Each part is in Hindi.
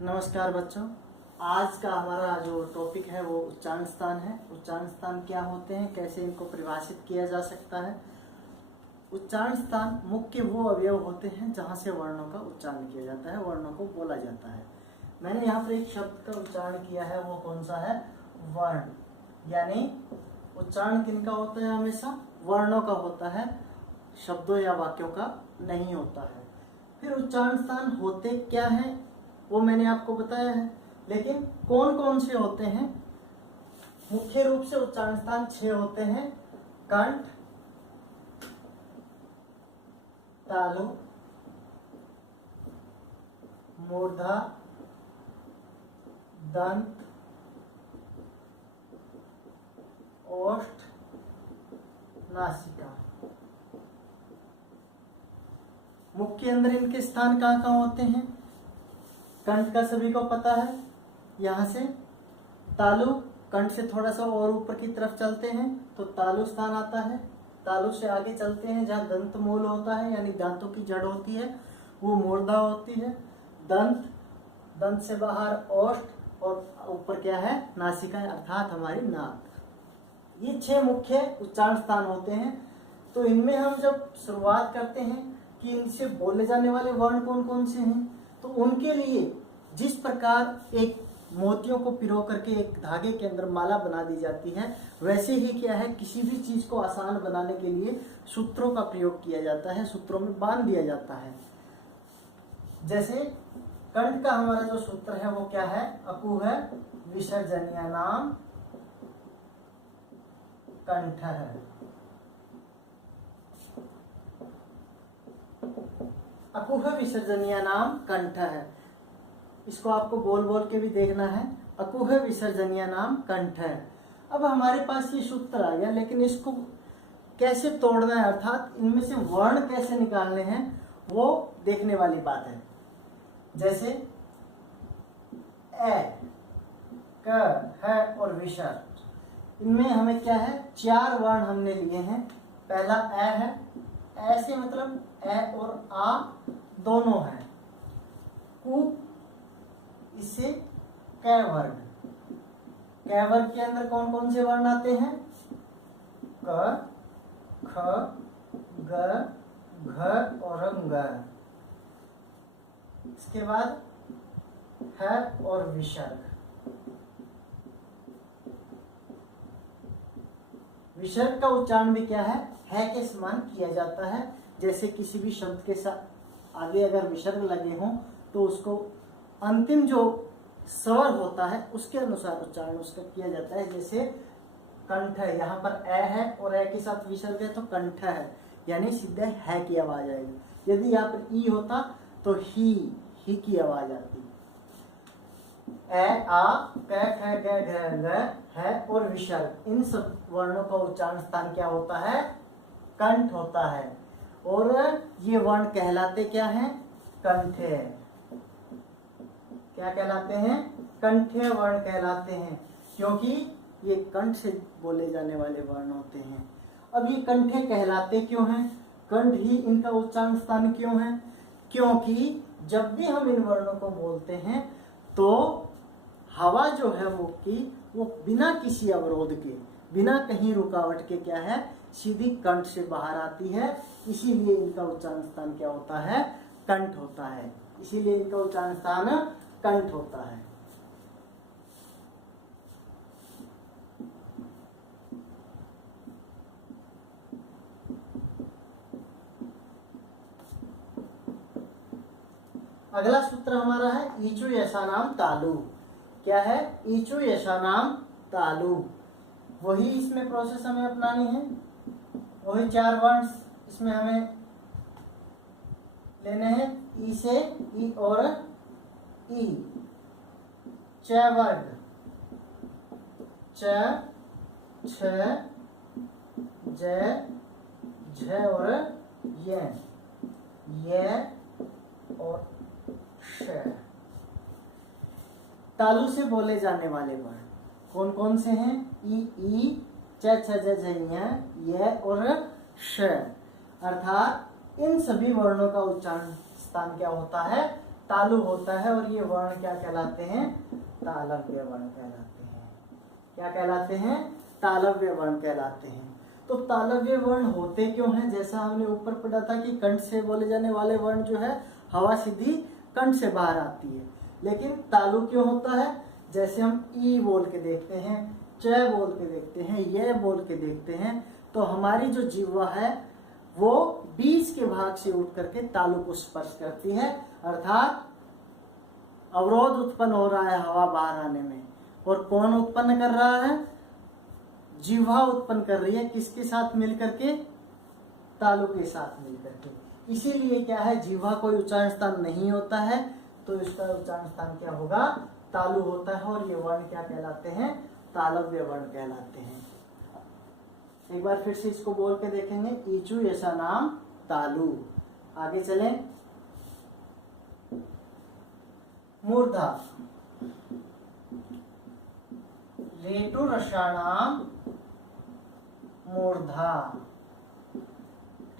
नमस्कार बच्चों। आज का हमारा जो टॉपिक है वो उच्चारण स्थान है। उच्चारण स्थान क्या होते हैं, कैसे इनको परिभाषित किया जा सकता है। उच्चारण स्थान मुख्य वो अवयव होते हैं जहाँ से वर्णों का उच्चारण किया जाता है, वर्णों को बोला जाता है। मैंने यहाँ पर एक शब्द का उच्चारण किया है, वो कौन सा है? वर्ण। यानी उच्चारण किनका होता है? हमेशा वर्णों का होता है, शब्दों या वाक्यों का नहीं होता है। फिर उच्चारण स्थान होते क्या हैं वो मैंने आपको बताया है, लेकिन कौन कौन से होते हैं? मुख्य रूप से उच्चारण स्थान 6 होते हैं। कंठ, तालु, मूर्धा, दंत, ओष्ठ, नासिका। मुख्य अंदर इनके स्थान कहाँ कहाँ होते हैं? कंठ का सभी को पता है, यहाँ से तालु, कंठ से थोड़ा सा और ऊपर की तरफ चलते हैं तो तालु स्थान आता है। तालु से आगे चलते हैं जहाँ दंत मूल होता है, यानी दांतों की जड़ होती है, वो मूर्धा होती है। दंत, दंत से बाहर ओष्ठ, और ऊपर क्या है? नासिका, अर्थात हमारी नाक। ये 6 मुख्य उच्चारण स्थान होते हैं। तो इनमें हम जब शुरुआत करते हैं कि इनसे बोले जाने वाले वर्ण कौन कौन से हैं, तो उनके लिए जिस प्रकार एक मोतियों को पिरो करके एक धागे के अंदर माला बना दी जाती है, वैसे ही क्या है, किसी भी चीज को आसान बनाने के लिए सूत्रों का प्रयोग किया जाता है, सूत्रों में बांध दिया जाता है। जैसे कंठ का हमारा जो सूत्र है वो क्या है? अकुह विसर्जनीय नाम कंठ है। अकुह विसर्जनीय नाम कंठ है। इसको आपको बोल बोल के भी देखना है। अकुह विसर्जनीय नाम कंठ है। अब हमारे पास ये सूत्र आ गया, लेकिन इसको कैसे तोड़ना है, अर्थात इनमें से वर्ण कैसे निकालने हैं, वो देखने वाली बात है। जैसे ए, क, है और विसर्ग, इनमें हमें क्या है? 4 वर्ण हमने लिए हैं। पहला ए है, ऐसे मतलब ए और आ दोनों हैं। कु, इससे कै वर्ग। कै वर्ग के अंदर कौन कौन से वर्ण आते हैं? क, ख, ग, घ और ङ। इसके बाद है और विसर्ग। विसर्ग का उच्चारण भी क्या है के समान किया जाता है। जैसे किसी भी शब्द के साथ आगे अगर विसर्ग लगे हों तो उसको अंतिम जो स्वर होता है उसके अनुसार उच्चारण उसका किया जाता है। जैसे कंठ है, यहाँ पर ए है और ए के साथ विसर्ग है तो कंठ है, यानी सीधे है की आवाज आएगी। यदि यहाँ पर ई होता तो ही की आवाज आती। ए, आ, क, ख, ग, घ, घ, है और विसर्ग, इन सब वर्णों का उच्चारण स्थान क्या होता है? कंठ होता है। और ये वर्ण कहलाते क्या हैं? कंठे। क्या कहलाते हैं? कंठे वर्ण कहलाते हैं, क्योंकि ये कंठ से बोले जाने वाले वर्ण होते हैं। अब ये कंठे कहलाते क्यों हैं? कंठ ही इनका उच्चारण स्थान क्यों है? क्योंकि जब भी हम इन वर्णों को बोलते हैं तो हवा जो है मुख की, वो बिना किसी अवरोध के, बिना कहीं रुकावट के क्या है? सीधी कंठ से बाहर आती है। इसीलिए इनका उच्चारण स्थान क्या होता है? कंठ होता है। इसीलिए इनका उच्चारण स्थान कंठ होता है। अगला सूत्र हमारा है ईचु ऐसा नाम तालु। क्या है? ईचु ऐसा नाम तालु। वही इसमें प्रोसेस हमें अपनानी है। वही 4 वर्ण इसमें हमें लेने हैं। ई से ई और ई, च वर्ग, च, छ, ज, झ और ये और श। तालु से बोले जाने वाले वर्ण कौन कौन से हैं? ई, च, छ, ज, झ, ये और श। अर्थात इन सभी वर्णों का उच्चारण स्थान क्या होता है? तालु होता है और ये वर्ण क्या कहलाते हैं? तालव्य वर्ण कहलाते हैं। क्या कहलाते हैं? तालव्य वर्ण कहलाते हैं। तो तालव्य वर्ण होते क्यों हैं? जैसा हमने ऊपर पढ़ा था कि कंठ से बोले जाने वाले वर्ण जो है हवा सीधी कंठ से बाहर आती है, लेकिन तालु क्यों होता है? जैसे हम ई बोल के देखते हैं, च बोल के देखते हैं, ये बोल के देखते हैं, तो हमारी जो जिह्वा है वो बीच के भाग से उठ करके तालु को स्पर्श करती है, अर्थात अवरोध उत्पन्न हो रहा है हवा बाहर आने में। और कौन उत्पन्न कर रहा है? जिह्वा उत्पन्न कर रही है। किसके साथ मिलकर के? तालु के साथ मिलकर के। इसीलिए क्या है, जिह्वा कोई उच्चारण स्थान नहीं होता है, तो इसका उच्चारण स्थान क्या होगा? तालु होता है। और ये वर्ण क्या कहलाते हैं? तालव्य वर्ण कहलाते हैं। एक बार फिर से इसको बोल के देखेंगे, ईचु ऐसा नाम तालु। आगे चलें। मूर्धा, रेटु रसाणाम मूर्धा,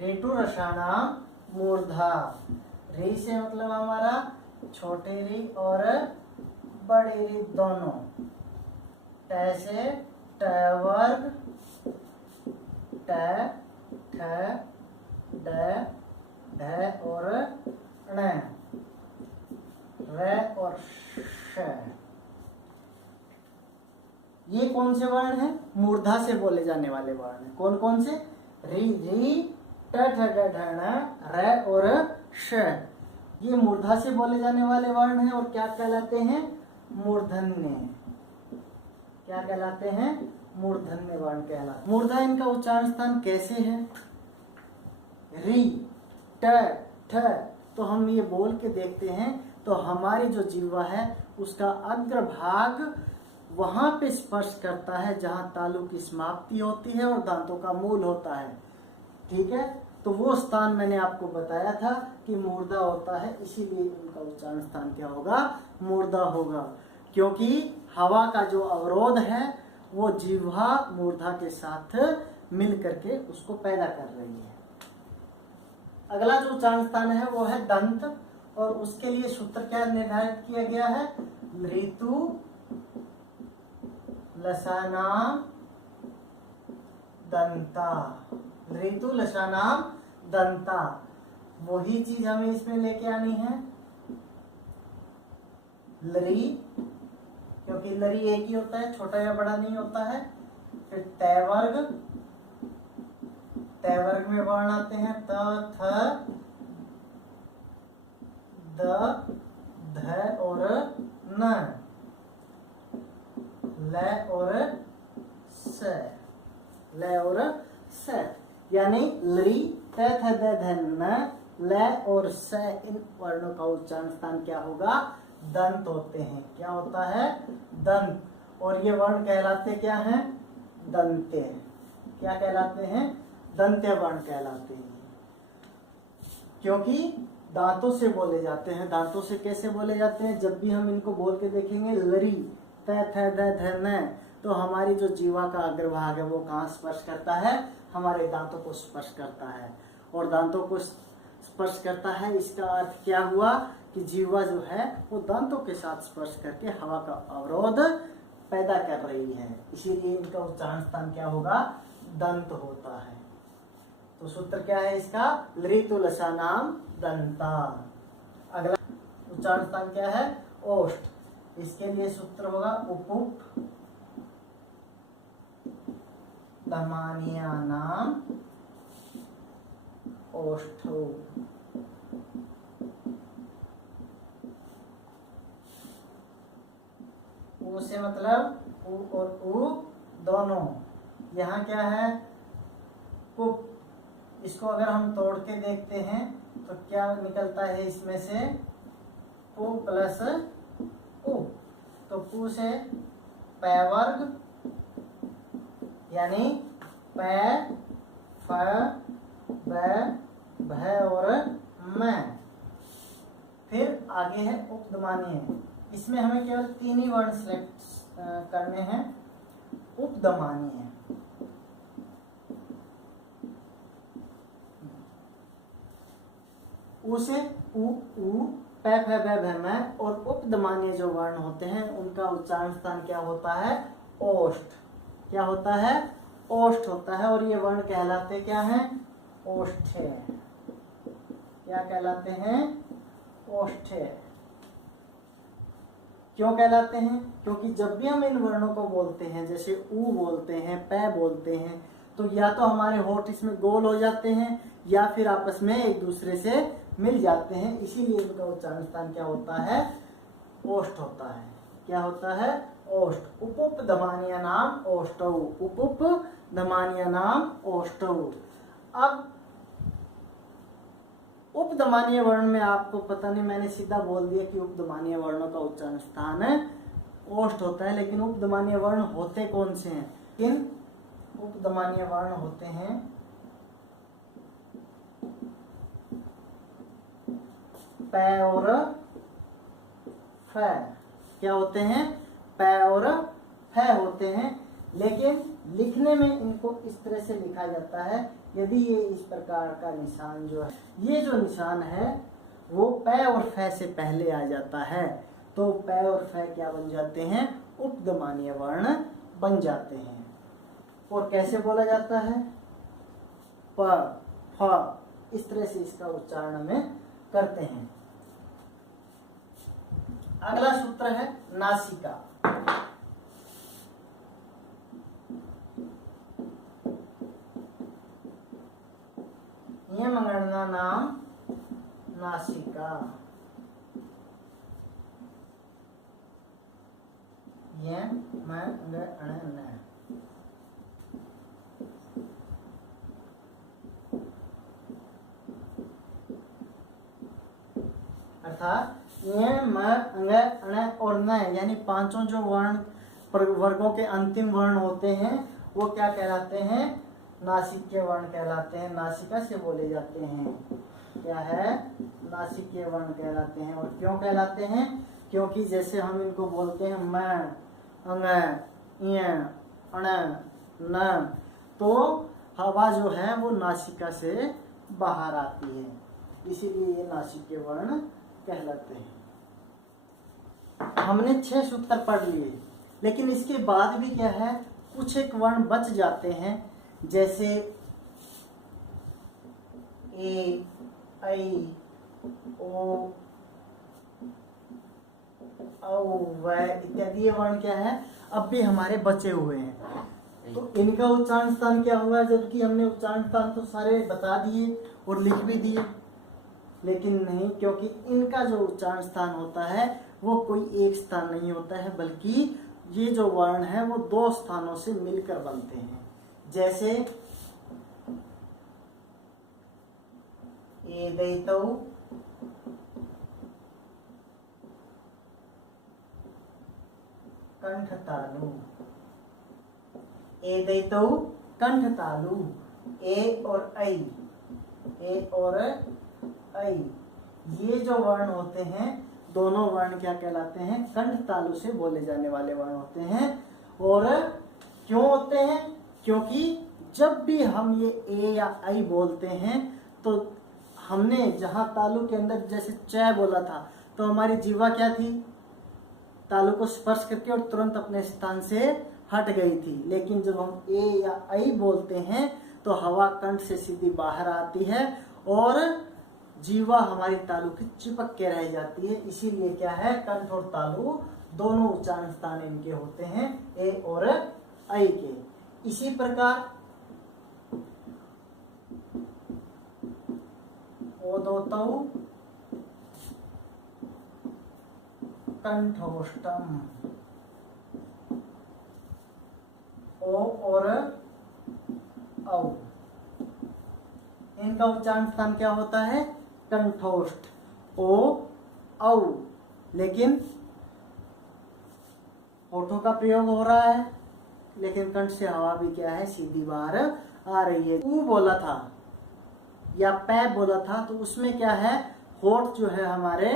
रेटु रसाणाम मूर्धा। रे से मतलब हमारा छोटे री और बड़े री दोनों। ट से ट वर्ग, ट, ठ, ड, ढ और ण, र और श। ये कौन से वर्ण हैं? मूर्धा से बोले जाने वाले वर्ण हैं। कौन कौन से? री, री, ट, ठ, ड, ढ, ण, र और श। ये मूर्धा से बोले जाने वाले वर्ण हैं और क्या कहलाते हैं? मूर्धन्य। क्या कहलाते हैं? मूर्धन्य वर्ण कहलाते। मूर्धा इनका उच्चारण स्थान कैसे है? री, ट, ठ। तो हम ये बोल के देखते हैं तो हमारी जो जिह्वा है उसका अग्रभाग वहां पे स्पर्श करता है जहां तालु की समाप्ति होती है और दांतों का मूल होता है। ठीक है, तो वो स्थान मैंने आपको बताया था कि मूर्धा होता है, इसीलिए उनका उच्चारण स्थान क्या होगा? मूर्धा होगा, क्योंकि हवा का जो अवरोध है वो जिह्वा मूर्धा के साथ मिल करके उसको पैदा कर रही है। अगला जो उच्चारण स्थान है वो है दंत, और उसके लिए सूत्र क्या निर्धारित किया गया है? ऋतु लसानाम दंता। ऋतु लसानाम दंता, वही चीज हमें इसमें लेके आनी है। लरी, क्योंकि लरी एक ही होता है, छोटा या बड़ा नहीं होता है। फिर तय वर्ग, तय वर्ग में वर्ण आते हैं त, थ, द, ध और न, ल और स, ल और स। यानी लरी, त, थ, द, ध, न, ल और स, इन वर्णों का उच्चारण स्थान क्या होगा? दंत होते हैं। क्या होता है? दंत। और ये वर्ण कहलाते क्या हैं? दंत्य। क्या कहलाते हैं? दंत्य वर्ण कहलाते हैं, क्योंकि दांतों से बोले जाते हैं। दांतों से कैसे बोले जाते हैं? जब भी हम इनको बोल के देखेंगे लरी, त, थ, द, ध, न, तो हमारी जो जीवा का अग्रभाग है वो कहाँ स्पर्श करता है? हमारे दांतों को स्पर्श करता है। और दांतों को स्पर्श करता है, इसका अर्थ क्या हुआ कि जीवा जो है वो दांतों के साथ स्पर्श करके हवा का अवरोध पैदा कर रही है, इसीलिए इनका उच्चारण स्थान क्या होगा? दंत होता है। तो सूत्र क्या है इसका? ऋतु लसानाम दंता। अगला उच्चारण स्थान क्या है? ओष्ठ। इसके लिए सूत्र होगा उपुप दमानिया नाम ओष्ठो। ऊ से मतलब ऊ और ऊ दोनों। यहाँ क्या है? कुप। इसको अगर हम तोड़ के देखते हैं तो क्या निकलता है इसमें से? पू प्लस ऊ। तो पू से पै वर्ग, यानी पै, फ, ब, भ और म। फिर आगे है उपदमानीय। इसमें हमें केवल तीन ही वर्ण सिलेक्ट करने हैं। उपदमानीय, ऊ से ऊ, ऊ, पै फै भै भै मैं और उपधमानीय जो वर्ण होते हैं उनका उच्चारण स्थान क्या होता है? ओष्ठ। क्या होता है? ओष्ठ होता है। और ये वर्ण कहलाते क्या हैं? ओष्ठ्य। क्या कहलाते हैं? ओष्ठ्य। क्यों कहलाते हैं? क्योंकि जब भी हम इन वर्णों को बोलते हैं, जैसे ऊ बोलते हैं, पै बोलते हैं, तो या तो हमारे होठ इसमें गोल हो जाते हैं या फिर आपस में एक दूसरे से मिल जाते हैं, इसीलिए इनका उच्चारण स्थान क्या होता है? ओष्ठ होता है। क्या होता है? ओष्ठ। उपुप धमानिया नाम ओष्ठौ। उपुप धमानिया नाम ओष्ठौ। अब उपधमानीय वर्ण में आपको पता नहीं, मैंने सीधा बोल दिया कि उपधमानीय वर्णों का उच्चारण स्थान है ओष्ठ होता है, लेकिन उपधमानीय वर्ण होते कौन से हैं? इन उपधमानीय वर्ण होते हैं पै और फै। क्या होते हैं? पै और फै होते हैं, लेकिन लिखने में इनको इस तरह से लिखा जाता है। यदि ये इस प्रकार का निशान जो है, ये जो निशान है वो पै और फै से पहले आ जाता है, तो पै और फै क्या बन जाते हैं? उपधमानीय वर्ण बन जाते हैं। और कैसे बोला जाता है? प, फ, इस तरह से इसका उच्चारण हमें करते हैं। अगला सूत्र है नासिका। गणना नाम नासिका। ये मैं न अर्थात ये म अण और न यानी पांचों जो वर्ण वर्गों के अंतिम वर्ण होते हैं वो क्या कहलाते हैं? नासिक्य वर्ण कहलाते हैं। नासिका से बोले जाते हैं। क्या है? नासिक्य वर्ण कहलाते हैं। और क्यों कहलाते हैं? क्योंकि जैसे हम इनको बोलते हैं म, अंग, इ, अण, न, तो हवा जो है वो नासिका से बाहर आती है, इसीलिए ये नासिक्य वर्ण कहलाते हैं। हमने 6 सूत्र पढ़ लिए, लेकिन इसके बाद भी क्या है, कुछ एक वर्ण बच जाते हैं, जैसे ए, आई, ओ, औ, व इत्यादि ये वर्ण क्या है, अब भी हमारे बचे हुए हैं। तो इनका उच्चारण स्थान क्या होगा? जबकि हमने उच्चारण स्थान तो सारे बता दिए और लिख भी दिए, लेकिन नहीं, क्योंकि इनका जो उच्चारण स्थान होता है वो कोई एक स्थान नहीं होता है, बल्कि ये जो वर्ण है वो 2 स्थानों से मिलकर बनते हैं। जैसे ए दैतौ, कंठ तालु। ए दैतौ कंठ तालु। ए और ऐ, ए और ऐ, ये जो वर्ण होते हैं दोनों वर्ण क्या कहलाते हैं? कंठ तालु से बोले जाने वाले वर्ण होते हैं। और क्यों होते हैं? क्योंकि जब भी हम ये ए या आई बोलते हैं तो हमने जहां तालु के अंदर जैसे च बोला था तो हमारी जीवा क्या थी? तालु को स्पर्श करके और तुरंत अपने स्थान से हट गई थी। लेकिन जब हम ए या आई बोलते हैं तो हवा कंठ से सीधी बाहर आती है और जीवा हमारी तालु की चिपक के रह जाती है। इसीलिए क्या है, कंठ और तालु दोनों उच्चारण स्थान इनके होते हैं, ए और आई के। इसी प्रकार ओदोतौ कंठोष्टम। ओ और औ, इनका उच्चारण स्थान क्या होता है? कंठोष्ठ। ओ, औ, लेकिन होठों का प्रयोग हो रहा है, लेकिन कंठ से हवा भी क्या है, सीधी बाहर आ रही है। ऊ बोला था या पै बोला था तो उसमें क्या है, होठ जो है हमारे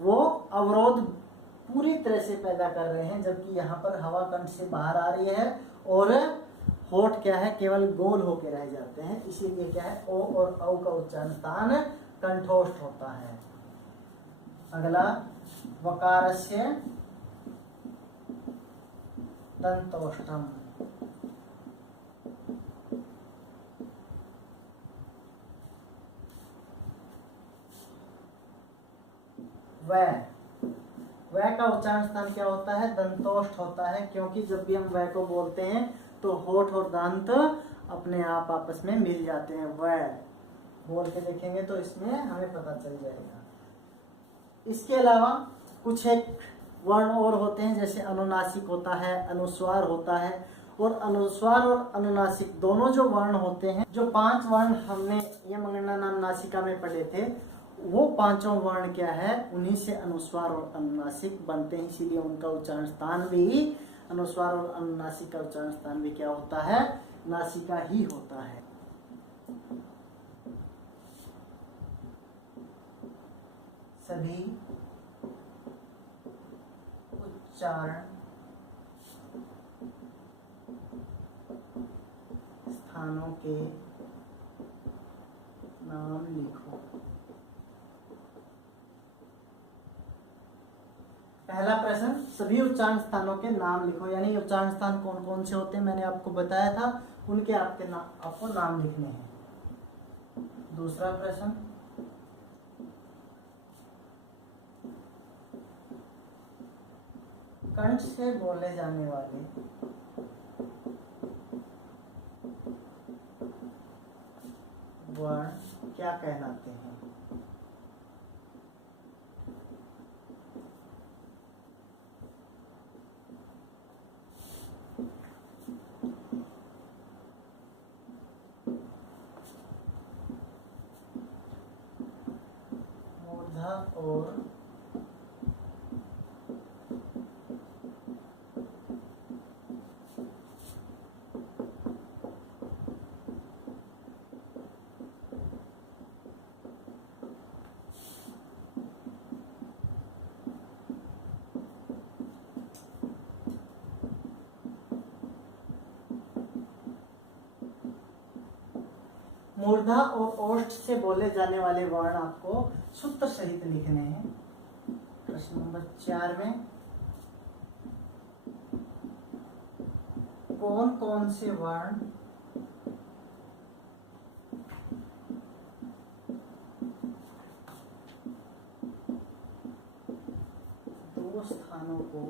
वो अवरोध पूरी तरह से पैदा कर रहे हैं, जबकि यहाँ पर हवा कंठ से बाहर आ रही है और होठ क्या है, केवल गोल होके रह जाते हैं। इसीलिए क्या है, ओ और औ का उच्चारण स्थान कंठोष्ठ होता है। अगला वकारस्य दंतोष्ठम। वह का उच्चारण स्थान क्या होता है? दंतोष्ठ होता है, क्योंकि जब भी हम वह को बोलते हैं तो होठ और दांत अपने आप आपस में मिल जाते हैं। वह बोल के देखेंगे तो इसमें हमें पता चल जाएगा। इसके अलावा कुछ एक वर्ण और होते हैं, जैसे अनुनासिक होता है, अनुस्वार होता है। और अनुस्वार और अनुनासिक दोनों जो वर्ण होते हैं, जो 5 वर्ण हमने यमगणनासिका में पढ़े थे, वो पांचों वर्ण क्या है? उन्हीं से अनुस्वार और अनुनासिक बनते हैं। इसीलिए उनका उच्चारण स्थान भी, अनुस्वार और अनुनासिक का उच्चारण स्थान भी क्या होता है? नासिका ही होता है। सभी उच्चारण स्थानों के नाम लिखो। पहला प्रश्न, सभी उच्चारण स्थानों के नाम लिखो, यानी उच्चारण स्थान कौन कौन से होते हैं मैंने आपको बताया था, उनके आपको नाम लिखने हैं। दूसरा प्रश्न, कंठ से बोले जाने वाले वर्ण क्या कहलाते हैं? मूर्धा और मूर्धा और ओष्ठ से बोले जाने वाले वर्ण आपको सूत्र सहित लिखने हैं। प्रश्न नंबर 4 में कौन कौन से वर्ण दो स्थानों को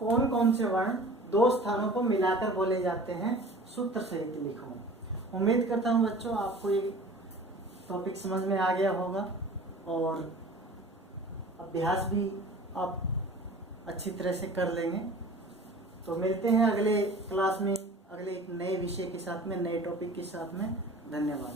कौन कौन से वर्ण दो स्थानों को मिलाकर बोले जाते हैं, सूत्र सहित लिखो। उम्मीद करता हूँ बच्चों आपको ये टॉपिक समझ में आ गया होगा और अभ्यास भी आप अच्छी तरह से कर लेंगे। तो मिलते हैं अगले क्लास में, अगले एक नए विषय के साथ में, नए टॉपिक के साथ में। धन्यवाद।